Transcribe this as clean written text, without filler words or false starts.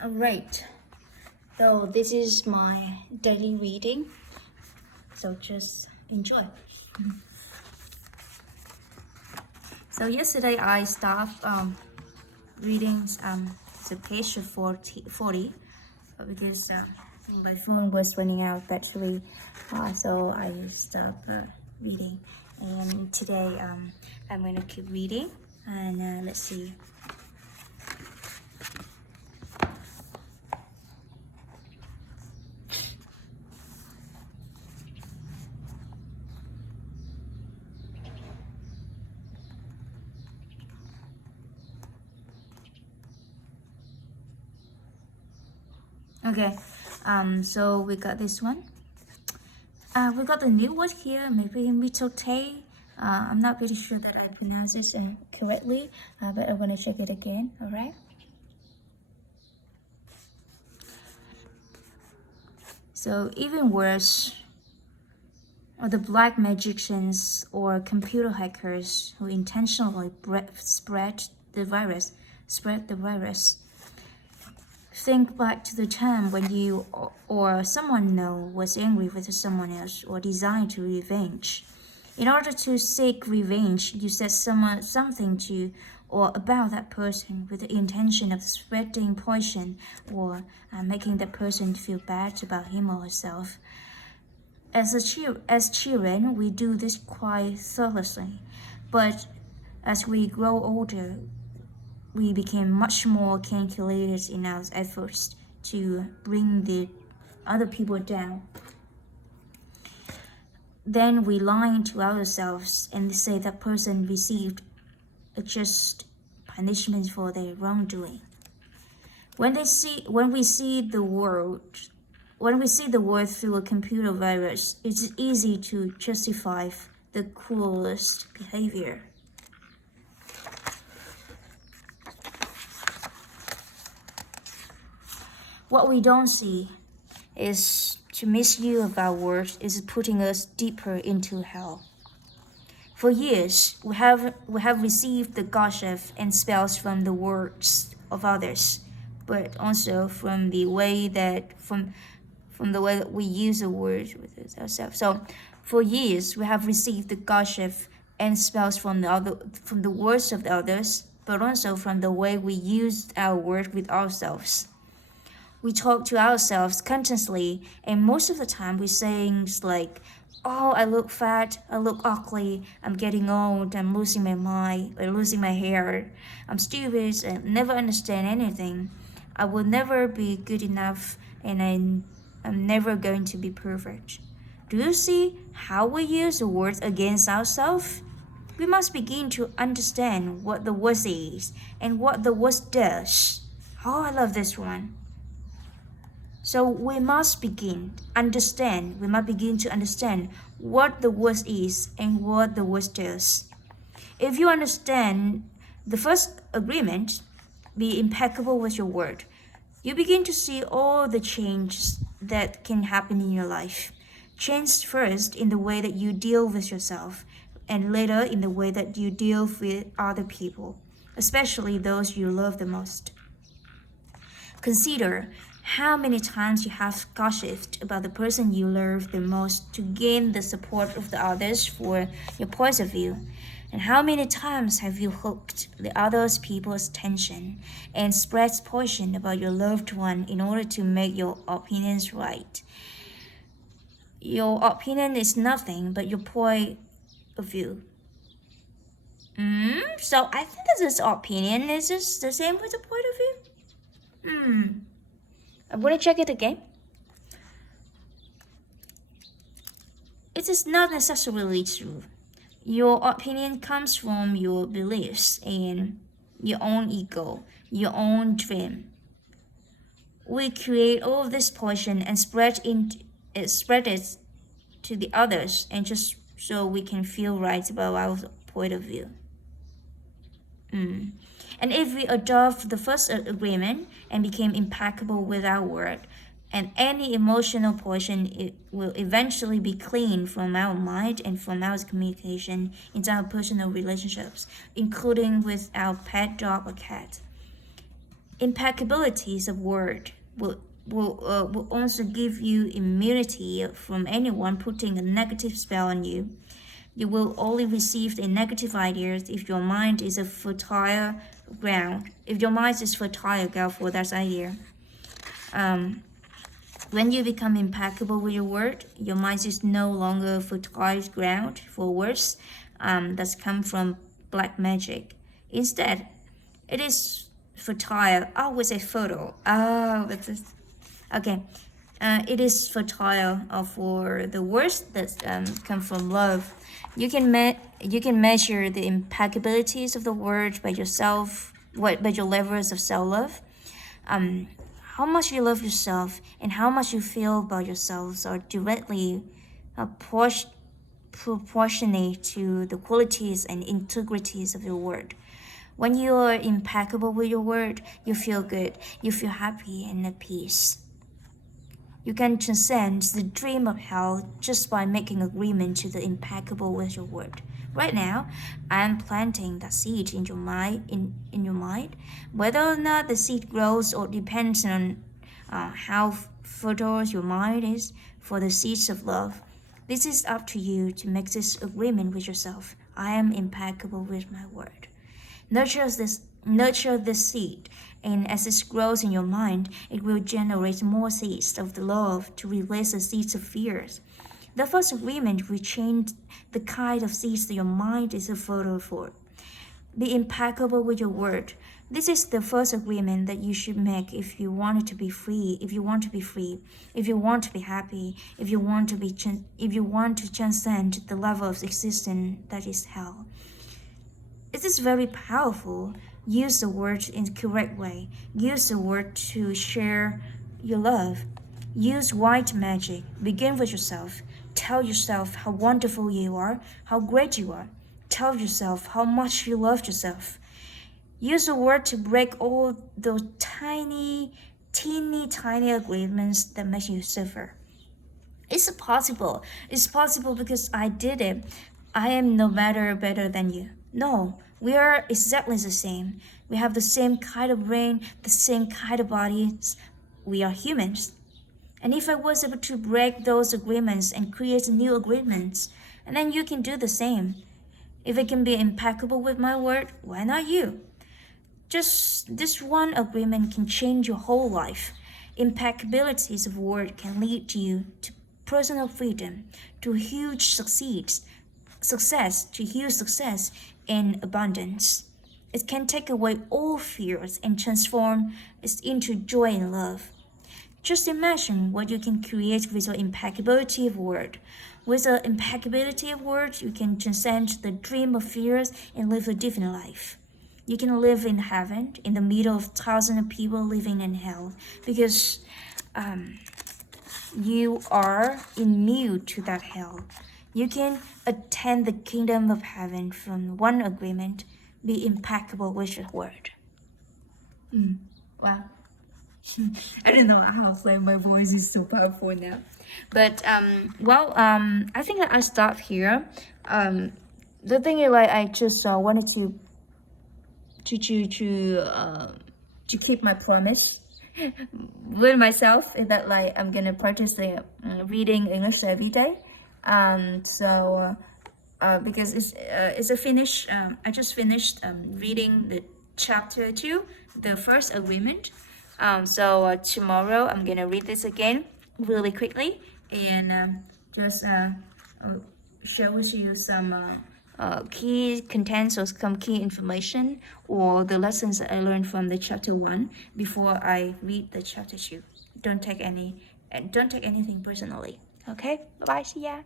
Alright, so this is my daily reading, so just enjoy. So yesterday I stopped reading the page 40 because my phone was running out of battery, so I stopped reading. And today I'm going to keep reading, and let's see. Okay, so we got this one. We got the new word here, maybe mitote. I'm not pretty sure that I pronounce this correctly, but I want to check it again, alright? So even worse are the black magicians or computer hackers who intentionally spread the virus. Think back to the time when you or someone know was angry with someone else or designed to revenge. In order to seek revenge, you said something to or about that person with the intention of spreading poison or making that person feel bad about him or herself. As children, we do this quite thoughtlessly, but as we grow older, we became much more calculated in our efforts to bring the other people down. Then we lie to ourselves and say that person received a just punishment for their wrongdoing. When we see the world through a computer virus, it's easy to justify the cruelest behavior. What we don't see is to misuse of our words is putting us deeper into hell. For years, we have received the gossip and spells from the words of others, but also from the way that we use the words with ourselves. So, for years, we have received the gossip and spells from the words of the others, but also from the way we use our words with ourselves. We talk to ourselves constantly, and most of the time we say things like, "Oh, I look fat, I look ugly, I'm getting old, I'm losing my mind, or losing my hair, I'm stupid, I never understand anything, I will never be good enough, and I'm never going to be perfect." Do you see how we use the words against ourselves? We must begin to understand what the word is and what the word does. Oh, I love this one. So we must begin to understand what the word is and what the word does. If you understand the first agreement, be impeccable with your word, you begin to see all the changes that can happen in your life. Change first in the way that you deal with yourself, and later in the way that you deal with other people, especially those you love the most. Consider how many times you have gossiped about the person you love the most to gain the support of the others for your point of view. And how many times have you hooked the other people's attention and spread poison about your loved one in order to make your opinions right? Your opinion is nothing but your point of view. So I think that this opinion is just the same with the point of view. I'm going to check it again. It is not necessarily true. Your opinion comes from your beliefs and your own ego, your own dream. We create all of this poison and spread it to the others, and just so we can feel right about our point of view. And if we adopt the first agreement and became impeccable with our word, and any emotional poison, it will eventually be cleaned from our mind and from our communication into our personal relationships, including with our pet dog or cat. Impeccabilities of word will also give you immunity from anyone putting a negative spell on you. You will only receive the negative ideas if your mind is a fertile ground. If your mind is fertile ground for that idea. When you become impeccable with your word, your mind is no longer fertile ground for words that come from black magic. Instead, it is fertile. I would say fertile. Oh, that's okay. It is fertile for the words that come from love. You can measure the impeccabilities of the word by yourself, by your levels of self-love. How much you love yourself and how much you feel about yourselves are directly proportionate to the qualities and integrities of your word. When you are impeccable with your word, you feel good, you feel happy and at peace. You can transcend the dream of hell just by making agreement to the impeccable with your word. Right now, I am planting that seed in your mind. In your mind, whether or not the seed grows or depends on how fertile your mind is for the seeds of love. This is up to you to make this agreement with yourself. I am impeccable with my word. Nurture this seed, and as it grows in your mind, it will generate more seeds of the love to replace the seeds of fears. The first agreement will change the kind of seeds that your mind is fertile for. Be impeccable with your word. This is the first agreement that you should make if you want to be free, if you want to be free, if you want to be happy, if you want to transcend the level of existence that is hell. It is very powerful. Use the word in the correct way. Use the word to share your love. Use white magic. Begin with yourself. Tell yourself how wonderful you are, how great you are. Tell yourself how much you love yourself. Use the word to break all those teeny tiny agreements that make you suffer. It's possible. It's possible because I did it. I am no matter better than you. No, we are exactly the same. We have the same kind of brain, the same kind of bodies. We are humans. And if I was able to break those agreements and create new agreements, and then you can do the same. If I can be impeccable with my word, why not you? Just this one agreement can change your whole life. Impeccabilities of word can lead you to personal freedom, to huge success and abundance. It can take away all fears and transform it into joy and love. Just imagine what you can create with your impeccability of word. With the impeccability of word, you can transcend the dream of fears and live a different life. You can live in heaven in the middle of thousands of people living in hell because you are immune to that hell. You can attend the kingdom of heaven from one agreement. Be impeccable with your word. Wow. I don't know how like my voice is so powerful now. But I think that I stop here. The thing is like I just wanted to keep my promise with myself is that like I'm gonna practice the reading English every day. Because it's a finish. I just finished reading the chapter 2, the first agreement. Tomorrow I'm gonna read this again really quickly and just share with you some key contents or some key information or the lessons that I learned from the chapter 1 before I read the chapter 2. Don't take anything personally. Okay, bye. See ya.